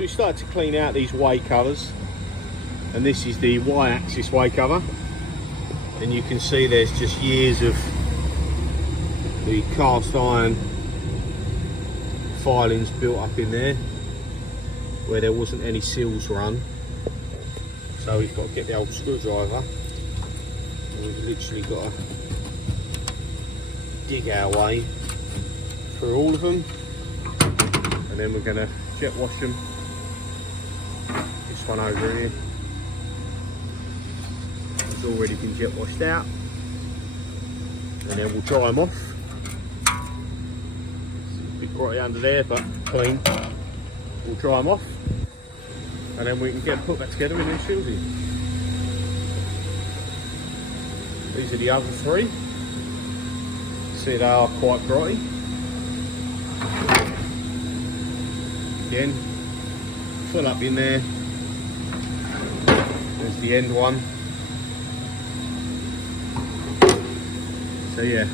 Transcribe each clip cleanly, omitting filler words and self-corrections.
So we started to clean out these way covers, and this is the Y-axis way cover, and you can see there's just years of the cast iron filings built up in there where there wasn't any seals run. So we've got to get the old screwdriver, and we've literally got to dig our way through all of them, and then we're going to jet wash them. This one over here has already been jet washed out, and then we'll dry them off. It's a bit grotty under there, but clean. We'll dry them off, and then we can get put back together with new seals in. These are the other three. See, they are quite grotty. Again, fill up in there. There's the end one. So yeah,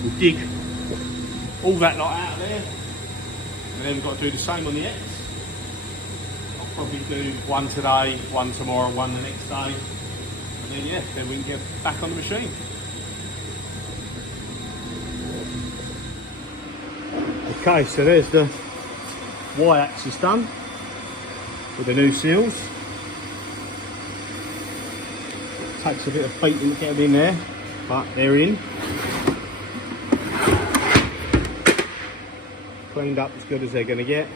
we'll dig all that lot out of there, and then we've got to do the same on the X. I'll probably do one today, one tomorrow, one the next day, and then yeah, then we can get back on the machine. Okay, so there's the Y-axis done with the new seals. Takes a bit of beating to get them in there, but they're in. Cleaned up as good as they're going to get.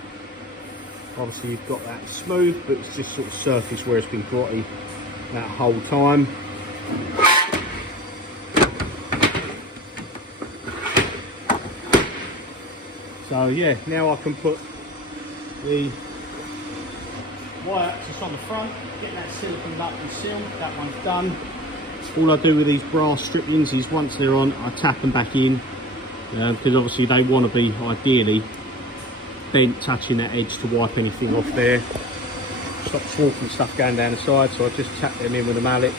Obviously you've got that smooth, but it's just sort of surface where it's been grotty that whole time. So yeah, now I can put the Y-axis on the front, get that silicone up and sealed. That one's done. All I do with these brass striplings is once they're on, I tap them back in, because obviously they want to be ideally bent, touching that edge to wipe anything off there. Stop swarfing stuff going down the side, so I just tap them in with a mallet.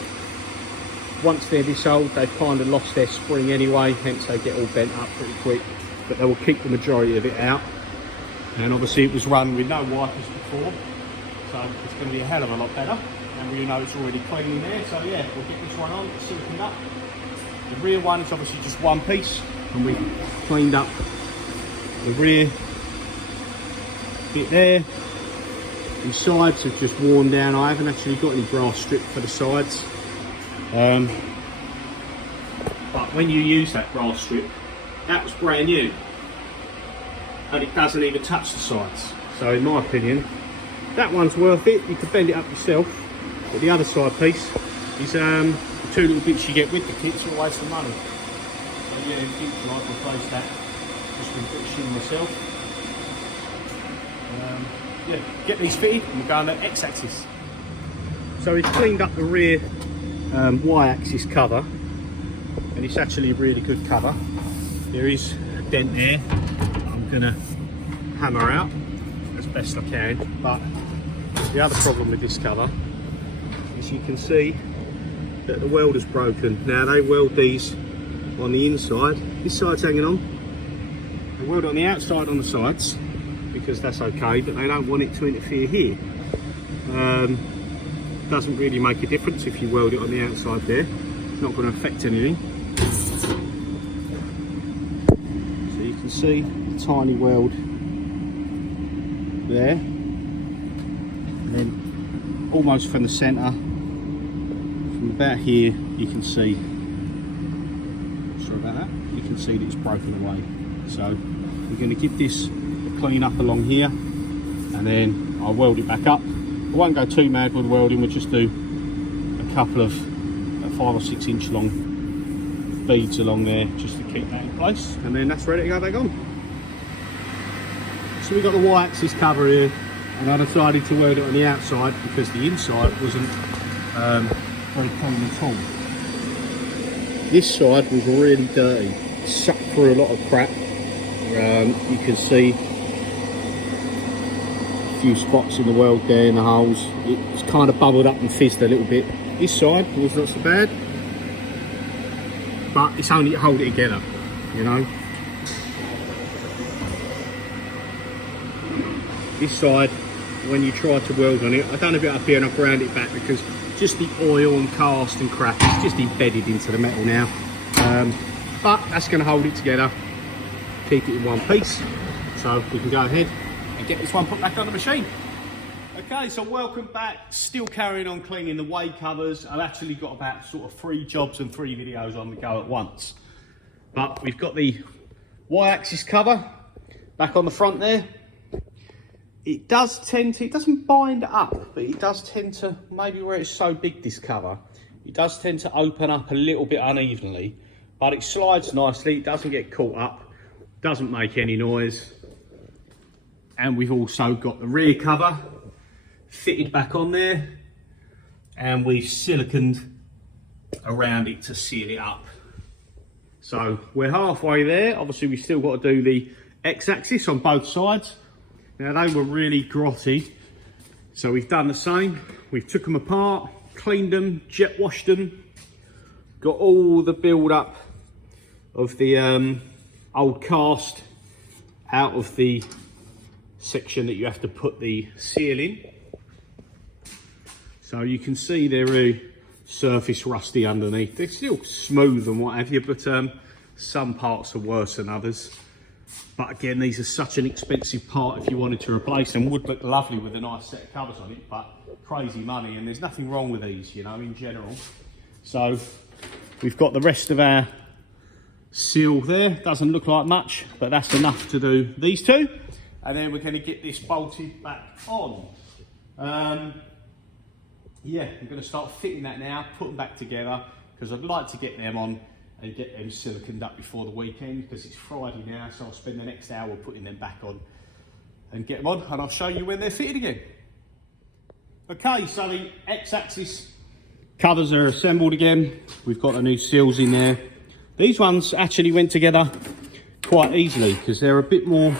Once they're this old, they've kind of lost their spring anyway, hence they get all bent up pretty quick, but they will keep the majority of it out. And obviously it was run with no wipers before, so it's going to be a hell of a lot better. And we know it's already clean in there, so yeah, we'll get this one on, it's siliconed up. The rear one is obviously just one piece, and we cleaned up the rear bit there. The sides have just worn down. I haven't actually got any brass strip for the sides, but when you use that brass strip, that was brand new, and it doesn't even touch the sides. So in my opinion, that one's worth it. You could bend it up yourself, but the other side piece is the two little bits you get with the kits are a waste of money. So yeah, in future I'd replace that just with a bit of shim myself. Yeah, get these fitted and we'll go on the X-axis. So he's cleaned up the rear Y-axis cover, and it's actually a really good cover. There is a dent there I'm gonna hammer out as best I can, but the other problem with this cover is you can see that the weld is broken. Now they weld these on the inside, this side's hanging on. They weld it on the outside on the sides because that's okay, but they don't want it to interfere here. Doesn't really make a difference if you weld it on the outside there, it's not going to affect anything. So you can see the tiny weld there, and then almost from the centre, from about here, you can see, sorry about that, you can see that it's broken away. So we're going to give this a clean up along here, and then I'll weld it back up. I won't go too mad with the welding, we'll just do a couple of 5 or 6 inch long beads along there just to keep that in place, and then that's ready to go back on. So we've got the Y-axis cover here, and I decided to weld it on the outside because the inside wasn't very clean at all. This side was really dirty, it sucked through a lot of crap. You can see a few spots in the weld there in the holes. It's kind of bubbled up and fizzed a little bit. This side was not so bad, but it's only to hold it together, you know. This side when you try to weld on it. I've done a bit up here and I've ground it back because just the oil and cast and crap is just embedded into the metal now. But that's going to hold it together, keep it in one piece. So we can go ahead and get this one put back on the machine. Okay, so welcome back. Still carrying on cleaning the way covers. I've actually got about sort of 3 jobs and 3 videos on the go at once. But we've got the Y-axis cover back on the front there. It does tend to, it doesn't bind up, but it does tend to, maybe where it's so big, this cover, it does tend to open up a little bit unevenly, but it slides nicely, it doesn't get caught up, doesn't make any noise. And we've also got the rear cover fitted back on there, and we've siliconed around it to seal it up. So we're halfway there. Obviously we've still got to do the X-axis on both sides. Now they were really grotty, so we've done the same. We've took them apart, cleaned them, jet washed them, got all the build up of the old cast out of the section that you have to put the seal in. So you can see they're surface rusty underneath. They're still smooth and what have you, but some parts are worse than others. But again, these are such an expensive part. If you wanted to replace them, would look lovely with a nice set of covers on it, but crazy money, and there's nothing wrong with these, you know, in general. So we've got the rest of our seal there. Doesn't look like much, but that's enough to do these two. And then we're going to get this bolted back on. Yeah, I'm going to start fitting that now, put them back together, because I'd like to get them on and get them siliconed up before the weekend, because it's Friday now, so I'll spend the next hour putting them back on and get them on, and I'll show you when they're fitted again. Okay, so the X-axis covers are assembled again. We've got the new seals in there. These ones actually went together quite easily because they're a bit more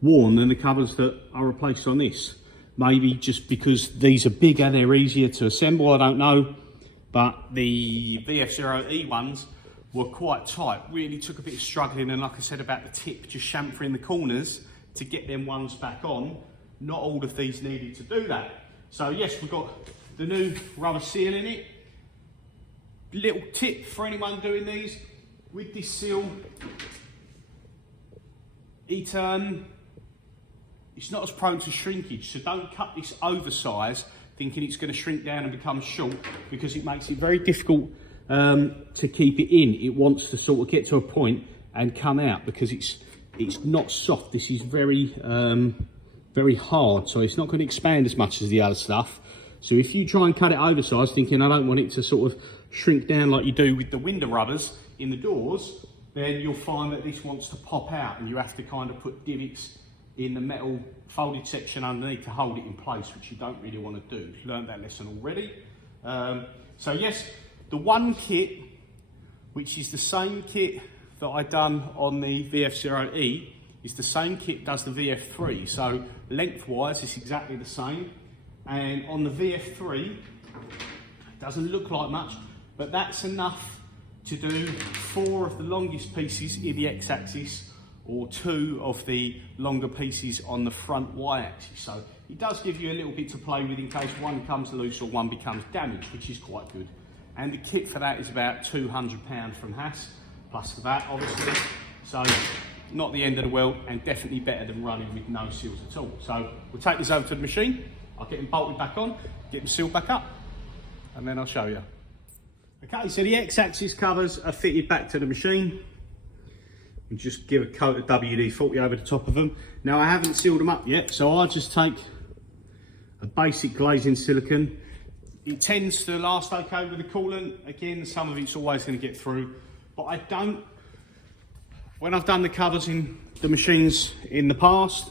worn than the covers that are replaced on this. Maybe just because these are bigger, they're easier to assemble, I don't know. But the vf3 ones were quite tight. Really took a bit of struggling, and like I said about the tip, just chamfering the corners to get them ones back on. Not all of these needed to do that. So yes, we've got the new rubber seal in it. Little tip for anyone doing these, with this seal, it's not as prone to shrinkage, so don't cut this oversize thinking it's going to shrink down and become short, because it makes it very difficult to keep it in. It wants to sort of get to a point and come out, because it's not soft. This is very very hard, so it's not going to expand as much as the other stuff. So if you try and cut it oversized thinking I don't want it to sort of shrink down like you do with the window rubbers in the doors, then you'll find that this wants to pop out, and you have to kind of put divots in the metal folded section underneath to hold it in place, which you don't really want to do. You've learned that lesson already. So yes, the one kit, which is the same kit that I done on the vf3, is the same kit does the vf3. So lengthwise, it's exactly the same. And on the vf3, it doesn't look like much, but that's enough to do 4 of the longest pieces in the X-axis, or 2 of the longer pieces on the front Y-axis. So it does give you a little bit to play with in case one comes loose or one becomes damaged, which is quite good. And the kit for that is about £200 from Haas, plus that obviously. So not the end of the world, and definitely better than running with no seals at all. So we'll take this over to the machine. I'll get them bolted back on, get them sealed back up, and then I'll show you. Okay, so the X-axis covers are fitted back to the machine. And just give a coat of WD-40 over the top of them. Now I haven't sealed them up yet, so I'll just take a basic glazing silicone. It tends to last okay with the coolant. Again, some of it's always going to get through, but I don't, when I've done the covers in the machines in the past,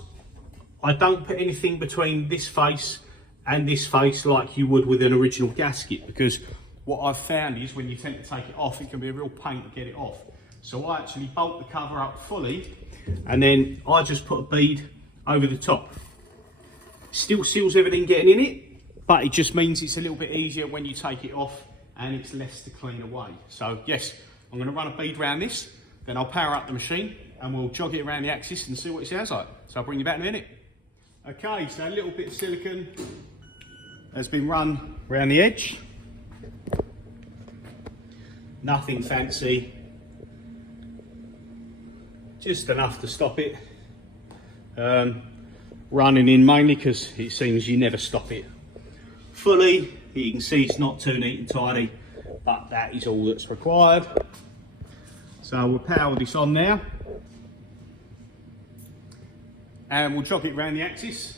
I don't put anything between this face and this face like you would with an original gasket, because what I've found is when you tend to take it off, it can be a real pain to get it off. So I actually bolt the cover up fully, and then I just put a bead over the top. Still seals everything getting in it, but it just means it's a little bit easier when you take it off, and it's less to clean away. So yes, I'm going to run a bead around this, then I'll power up the machine and we'll jog it around the axis and see what it sounds like. So I'll bring you back in a minute. Okay, so a little bit of silicone has been run around the edge. Nothing fancy, just enough to stop it running in, mainly because it seems you never stop it fully. You can see it's not too neat and tidy, but that is all that's required. So we'll power this on now and we'll jog it around the axis.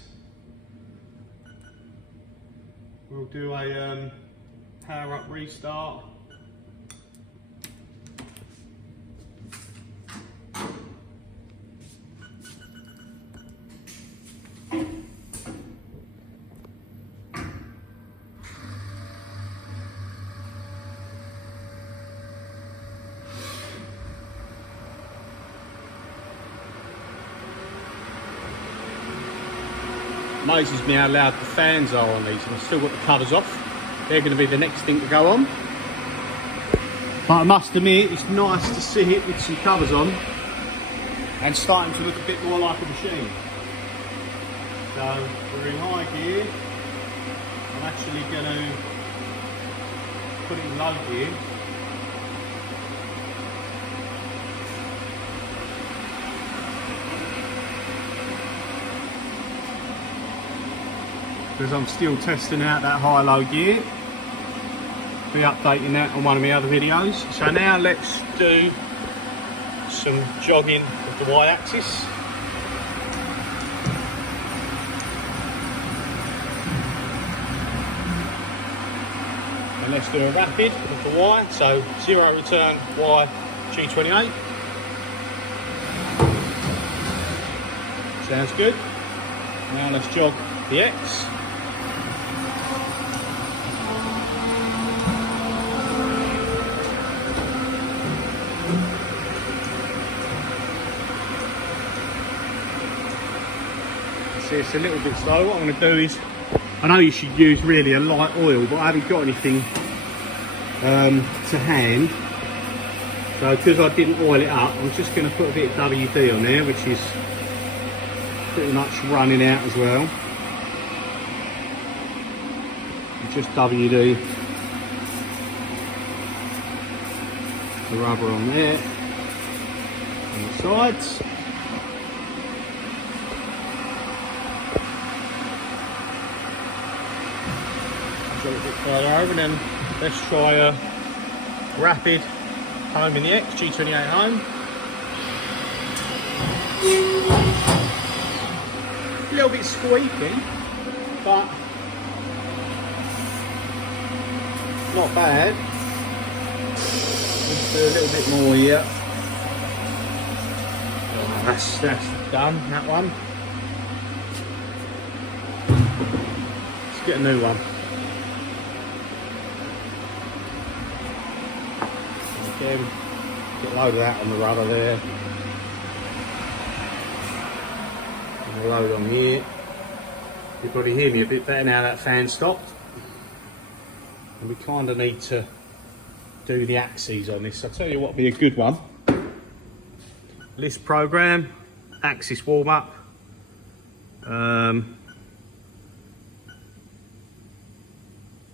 We'll do a power up restart. Amazes me how loud the fans are on these, and I've still got the covers off. They're going to be the next thing to go on. But I must admit, it's nice to see it with some covers on and starting to look a bit more like a machine. So we're in high gear. I'm actually going to put it in low gear. Because I'm still testing out that high-low gear. Be updating that on one of my other videos. So now let's do some jogging of the y-axis. And let's do a rapid of the y. So 0 return y G28. Sounds good. Now let's jog the X. See, it's a little bit slow. What I'm going to do is, I know you should use really a light oil, but I haven't got anything to hand. So because I didn't oil it up, I'm just going to put a bit of WD on there, which is pretty much running out as well. And just WD the rubber on there, on the sides. A bit further over, and then let's try a rapid home in the X, G28 home. A little bit squeaky, but not bad. Let's do a little bit more here. Oh, that's done, that one. Let's get a new one. Get a load of that on the rudder there. And a load on here. You probably hear me a bit better now that fan stopped. And we kind of need to do the axes on this. I'll tell you what would be a good one. List program, axis warm up.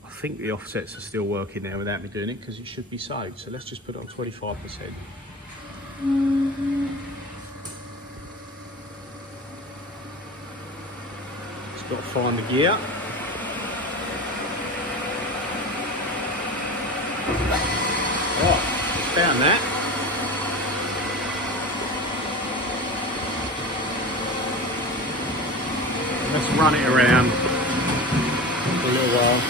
I think the offsets are still working there without me doing it because it should be saved. So let's just put it on 25%. Just got to find the gear. Oh, just found that. Let's run it around for a little while.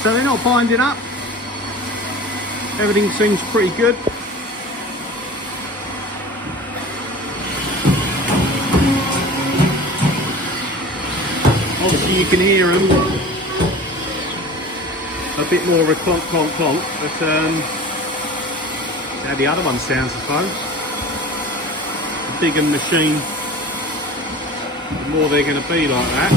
So they're not binding up. Everything seems pretty good. Obviously you can hear them a bit more of a clonk, clonk, clonk, but how the other one sounds, I suppose. The bigger the machine, the more they're going to be like that.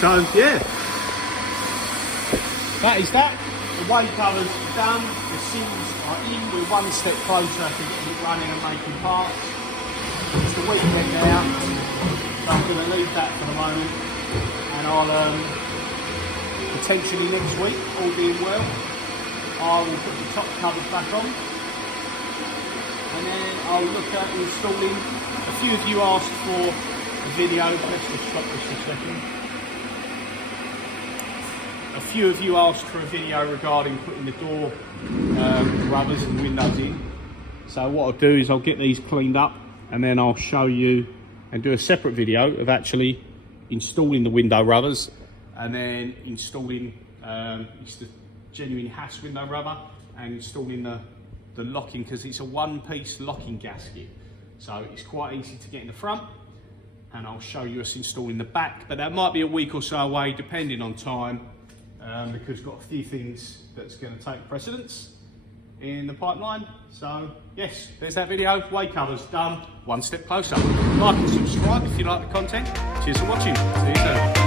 So yeah, that is that. The weight covers are done, the seals are in, we're one step closer to getting it running and making parts. It's the weekend now, so I'm going to leave that for the moment, and I'll potentially next week, all being well, I will put the top covers back on, and then I'll look at installing. A few of you asked for a video, let's just stop this a second. A few of you asked for a video regarding putting the door rubbers and windows in. So what I'll do is I'll get these cleaned up, and then I'll show you and do a separate video of actually installing the window rubbers, and then installing it's the genuine Haas window rubber, and installing the locking, because it's a one-piece locking gasket. So it's quite easy to get in the front, and I'll show you us installing the back, but that might be a week or so away depending on time. Because we've got a few things that's going to take precedence in the pipeline. So yes, there's that video. Weight covers done, one step closer. Like and subscribe if you like the content. Cheers for watching. See you soon.